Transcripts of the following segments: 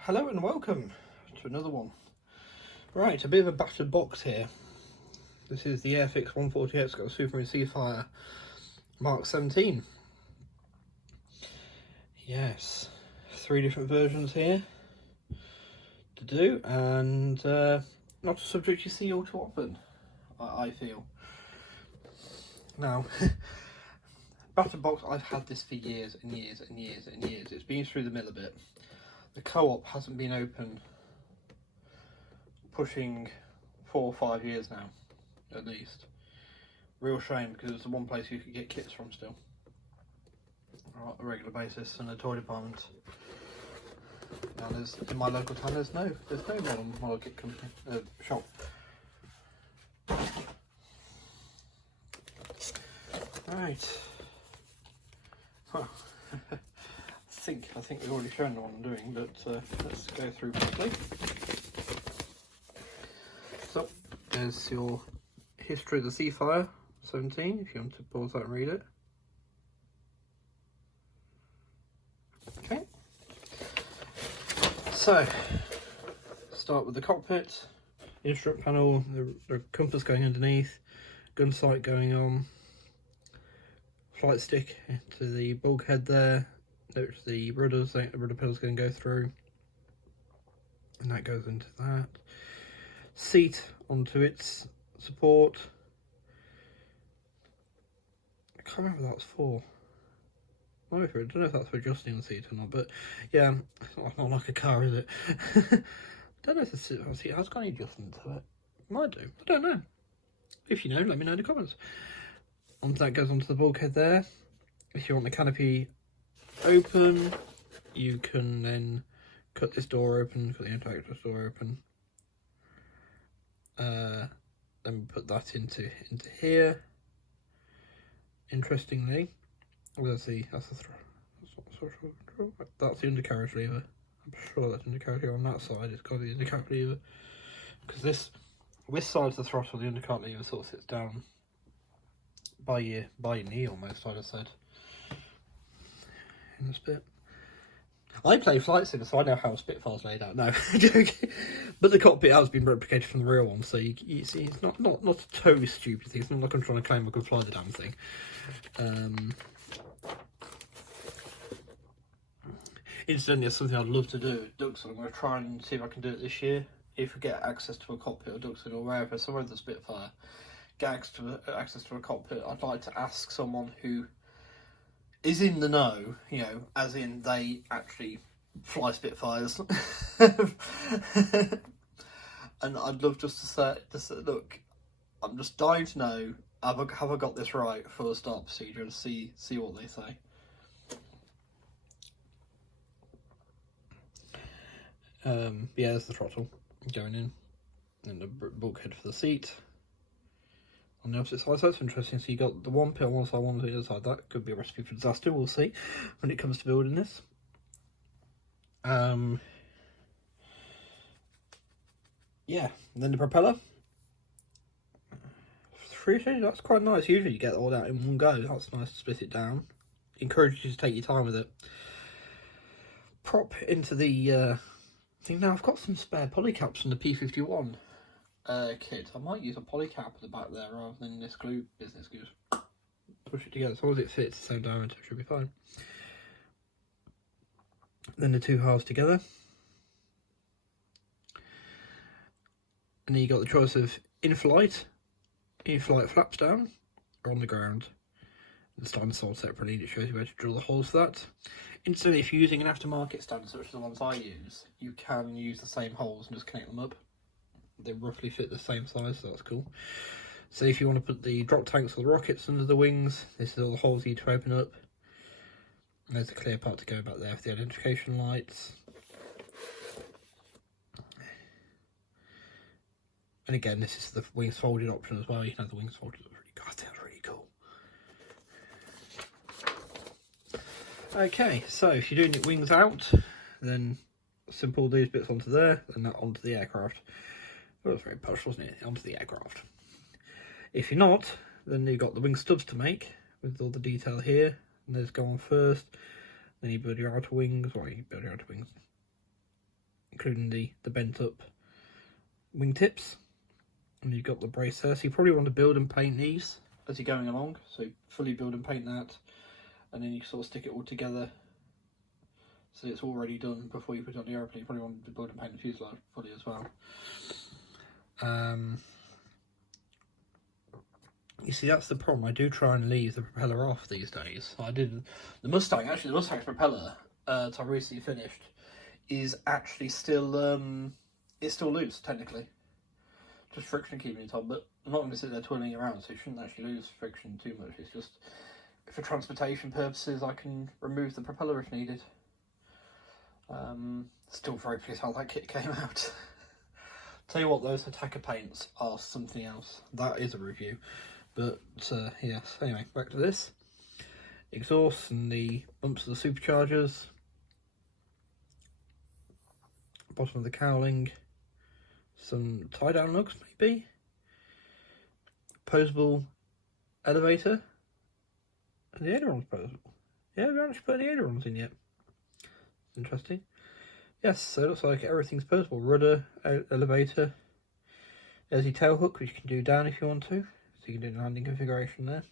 Hello and welcome to another one. Right, a bit of a battered box here. This is the Airfix 148. It's got a Supermarine Seafire Mark 17. Yes, 3 different versions here to do, and not a subject you see all too often, I feel. Now, battered box, I've had this for years and years and years and years. It's been through the mill a bit. The co-op hasn't been open pushing 4 or 5 years now, at least. Real shame, because it's the one place you could get kits from still on a regular basis, and the toy department. Now there's, in my local town, there's no model kit company shop. Right. Well, I think we've already shown what I'm doing, but let's go through quickly. So there's your history of the Seafire 17, if you want to pause that and read it. Okay. So start with the cockpit, instrument panel, the compass going underneath, gun sight going on, flight stick to the bulkhead there. Note the rudders, the rudder pedal's going to go through, and that goes into that. Seat onto its support. I can't remember what that's for. I don't know if that's for adjusting the seat or not, but yeah, it's not like a car, is it? I don't know if the seat has got any adjustment to it. Might do, I don't know. If you know, let me know in the comments. Once that goes onto the bulkhead there, if you want the canopy open, you can then cut this door open, cut the anti-access door open, then put that into here. Interestingly, that's the undercarriage lever. I'm sure that's undercarriage lever on that side. It's got the undercarriage lever, because this side of the throttle, the undercarriage lever sort of sits down by your knee almost, I'd have said. In this bit, I play flight sim, so I know how a Spitfire's laid out. No, joking. But the cockpit has been replicated from the real one, so you see, it's not a totally stupid thing. It's not like I'm trying to claim I can fly the damn thing. Incidentally, it's something I'd love to do at Duxton. I'm going to try and see if I can do it this year. If we get access to a cockpit at Duxton or wherever, somewhere with the Spitfire, get access to a cockpit, I'd like to ask someone who is in the know, you know, as in they actually fly Spitfires. And I'd love just to say, look, I'm just dying to know, have I got this right for the start procedure, and see what they say. Yeah, there's the throttle going in, and the bulkhead for the seat on the opposite side. So that's interesting. So you got the one pit on one side, one on the other side. That could be a recipe for disaster. We'll see when it comes to building this. Yeah, and then the propeller. 3 stages, that's quite nice. Usually you get all that in one go. That's nice to split it down. Encourages you to take your time with it. Prop into the thing. Now I've got some spare polycaps from the P.51 kit. I might use a polycap at the back there rather than this glue business. Just push it together. As long as it fits the same diameter, it should be fine. Then the 2 halves together. And then you got the choice of in-flight flaps down, or on the ground. The stand sold separately, and it shows you where to drill the holes for that. Incidentally, if you're using an aftermarket stand, such as the ones I use, you can use the same holes and just connect them up. They roughly fit the same size, so that's cool. So if you want to put the drop tanks or the rockets under the wings, this is all the holes you need to open up. And there's a clear part to go back there for the identification lights. And again, this is the wings folded option as well. You know, the wings folded are really, God, that's really cool. Okay, so if you're doing it wings out, then simple, these bits onto there, and that onto the aircraft. Well, it was very posh, wasn't it? Onto the aircraft. If you're not, then you've got the wing stubs to make with all the detail here. And those go on first. Then you build your outer wings, or you build your outer wings. including the bent up wingtips. And you've got the brace there, so you probably want to build and paint these as you're going along. So fully build and paint that, and then you sort of stick it all together so it's already done before you put it on the aeroplane. You probably want to build and paint the fuselage fully as well. You see, that's the problem. I do try and leave the propeller off these days. I did the Mustang. Actually, the Mustang's propeller, I recently finished, is actually still it's still loose technically. Just friction keeping it on, but I'm not going to sit there twirling it around, so you shouldn't actually lose friction too much. It's just for transportation purposes, I can remove the propeller if needed. Still very pleased how that kit came out. Tell you what, those attacker paints are something else. That is a review. But yes, anyway, back to this. Exhaust and the bumps of the superchargers. Bottom of the cowling. Some tie-down lugs, maybe. Posable elevator. And the aileron's posable. Yeah, we haven't actually put any ailerons in yet. Interesting. Yes, so it looks like everything's posable. Rudder, elevator. There's your tail hook, which you can do down if you want to. So you can do the landing configuration there.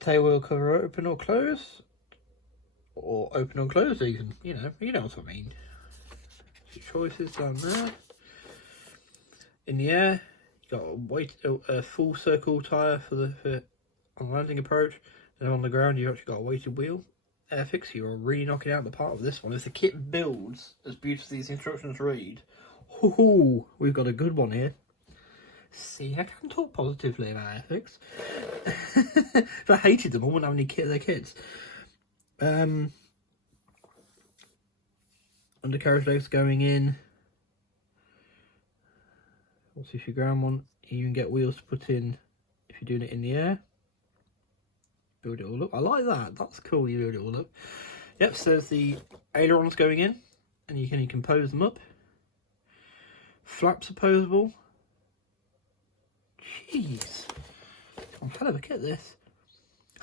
Tail wheel cover open or close. Or open or closed even. You know what I mean. Your choices down there. In the air, you got a full circle tyre for on landing approach. And on the ground, you've actually got a weighted wheel. Airfix, you're really knocking out the park of this one. If the kit builds as beautifully as the instructions read, we've got a good one here. See, I can talk positively about Airfix. If I hated them, I wouldn't have any their kits. Undercarriage legs going in. Also, if you ground one, you can get wheels to put in if you're doing it in the air. Build it all up. I like that. That's cool. You build it all up. Yep. So there's the ailerons going in, and you can pose them up. Flaps are posable. Jeez, I'm hell of a kit. This.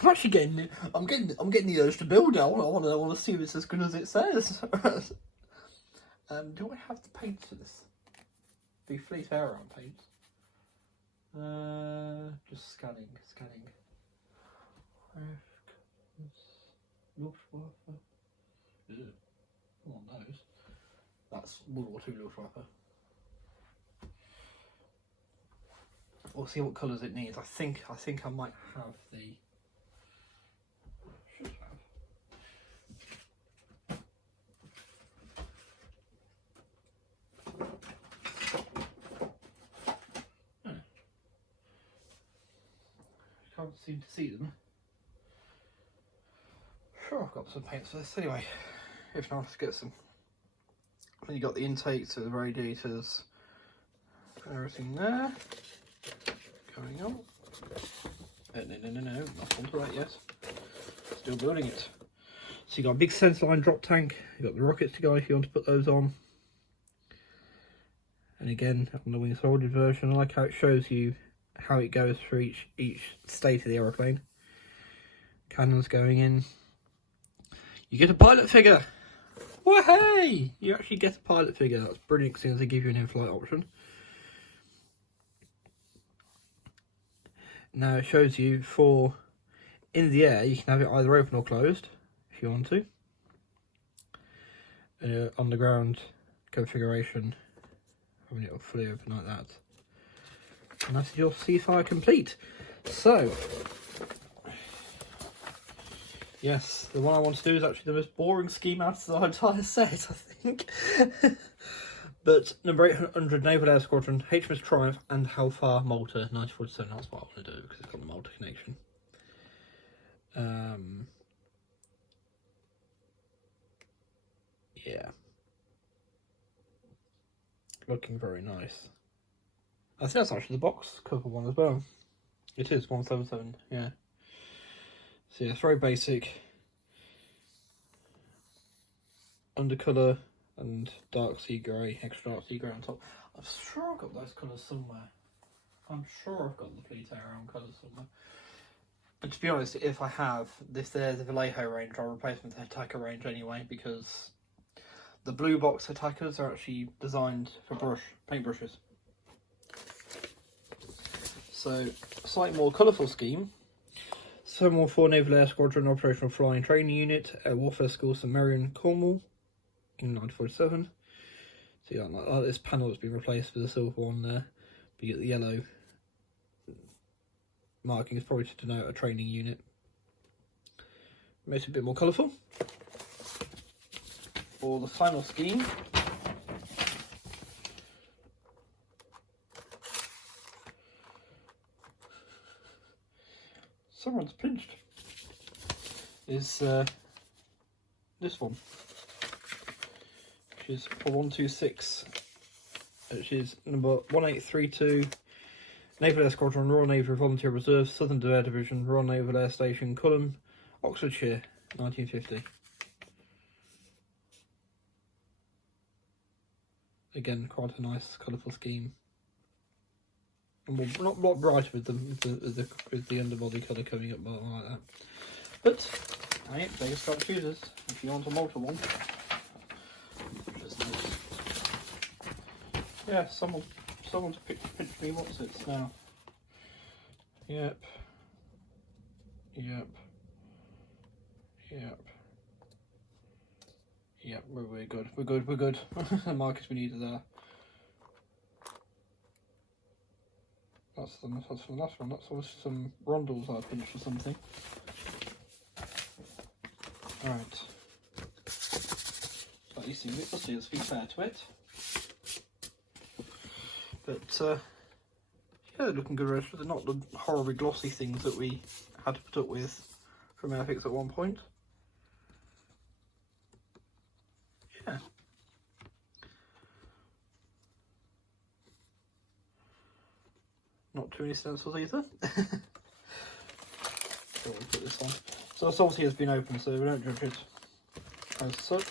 I'm actually getting. I'm getting the urge to build it. I want to see if it's as good as it says. Do I have the paint for this? The Fleet Aeron paint. Just scanning. Luftwaffe. Ew. Oh, knows. That's World War II Luftwaffe. We'll see what colours it needs. I think I might have the. Should have. Can't seem to see them. Sure, I've got some paints for this anyway. If not, let's get some. Then you got the intakes, so the radiators, everything there. Going on. No, not onto that yet. Still building it. So you got a big centerline drop tank. You got the rockets to go if you want to put those on. And again, on the wing soldered version, I like how it shows you how it goes through each state of the aeroplane. Cannons going in. You get a pilot figure. Well, hey! You actually get a pilot figure. That's brilliant since they give you an in-flight option. Now it shows you for in the air, you can have it either open or closed if you want to. On the ground configuration, having it fully open like that. And that's your Seafire complete. So, yes, the one I want to do is actually the most boring scheme out of the entire set, I think. But number 800 Naval Air Squadron, HMS Triumph and Hellfire Malta 1947. That's what I want to do because it's got the Malta connection. Yeah. Looking very nice. I think that's actually the box cover one as well. It is 177, yeah. So yeah, it's very basic. Undercolour and dark sea grey, extra dark sea grey on top. I'm sure I've got those colours somewhere. I'm sure I've got the Fleet Aeron colours somewhere. But to be honest, if I have this there, the Vallejo range, I'll replace them with the Attacker range anyway, because the blue box attackers are actually designed for paintbrushes. So, slightly more colourful scheme. 714 Naval Air Squadron Operational Flying Training Unit, Air Warfare School, Supermarine, Cornwall, in 1947. So you got like this panel that's been replaced with a silver one there, but you get the yellow marking is probably to denote a training unit. Makes it a bit more colourful. For the final scheme, someone's pinched, is this one, which is for 126, which is number 1832, Naval Air Squadron, Royal Navy Volunteer Reserve, Southern Air Division, Royal Naval Air Station, Culham, Oxfordshire, 1950. Again, quite a nice, colourful scheme. And we'll not bright with the underbody colour coming up like that. But, hey, they start choosers if you want a multi one. Yeah, someone's pinched me. What's it now? Yep. Yep, we're good. We're good. The markers we needed there. That's from the last one. That's always some rondels I pinched or something. Alright. At least we'll see, let's be fair to it. But, yeah, looking good register. They're not the horribly glossy things that we had to put up with from Airfix at one point. Yeah. Not too many stencils either. So we'll put this on. So this obviously has been opened, so we don't judge it as such.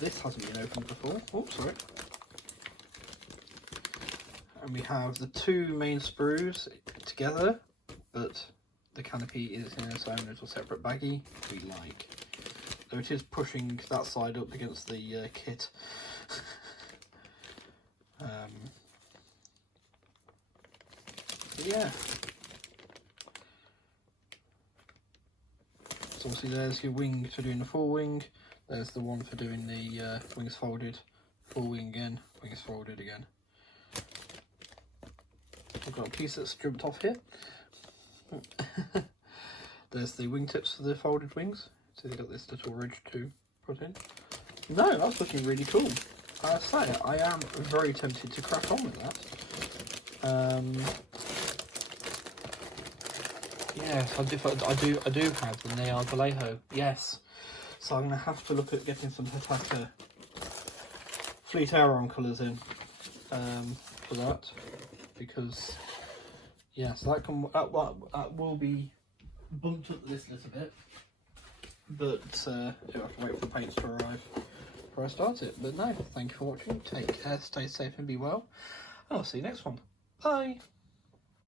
This hasn't been opened before. Oh, sorry. And we have the two main sprues together, but the canopy is in its own little separate baggie, we like. Though it is pushing that side up against the kit. Yeah. So obviously there's your wing for doing the full wing, there's the one for doing the wings folded, full wing again, wings folded again. I've got a piece that's jumped off here. There's the wingtips for the folded wings, so they've got this little ridge to put in. No, that's looking really cool. I say, I am very tempted to crack on with that. Yes, I do have them. They are Vallejo. Yes. So I'm going to have to look at getting some Hitaka Fleet Aeron colours in for that, because yeah, so that will be bumped up this little bit, but you'll have to wait for the paints to arrive before I start it. But no, thank you for watching. Take care, stay safe, and be well. And I'll see you next one. Bye.